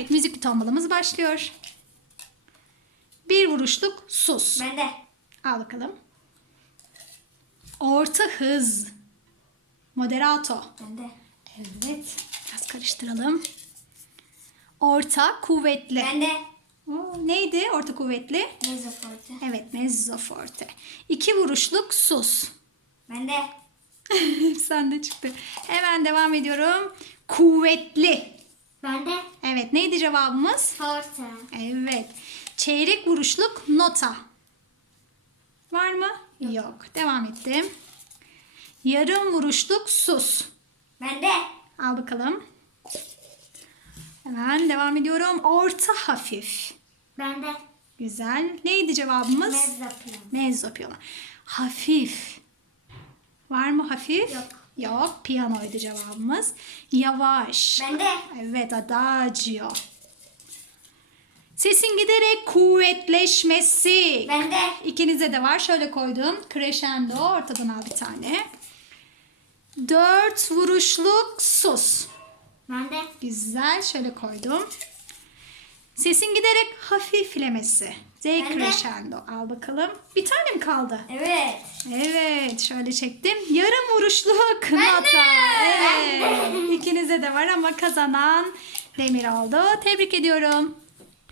Evet müzik tombalamız başlıyor. Bir vuruşluk sus. Ben de. Al bakalım. Orta hız. Moderato. Ben de. Evet. Biraz karıştıralım. Orta kuvvetli. Ben de. Oo, neydi orta kuvvetli? Mezoforte. Evet mezzo forte. İki vuruşluk sus. Ben de. Sende çıktı. Hemen devam ediyorum. Kuvvetli. Ben de. Evet neydi cevabımız? Forte. Evet. Çeyrek vuruşluk nota. Var mı? Yok. Devam ettim. Yarım vuruşluk sus. Ben de. Al bakalım. Hemen devam ediyorum. Orta hafif. Ben de. Güzel. Neydi cevabımız? Mezzopiyon. Mezzo piyano. Hafif. Var mı hafif? Yok. Yok. Piyanoydu cevabımız. Yavaş. Ben de. Evet adagio. Sesin giderek kuvvetleşmesi. Ben de. İkinize de var. Şöyle koydum. Crescendo. Ortadan al bir tane. Dört vuruşluk sus. Ben de. Güzel. Şöyle koydum. Sesin giderek hafiflemesi. Z crescendo. Al bakalım. Bir tane mi kaldı? Evet. Evet. Şöyle çektim. Yarım nota. Ben Evet. İkinize de var ama kazanan Demir oldu. Tebrik ediyorum.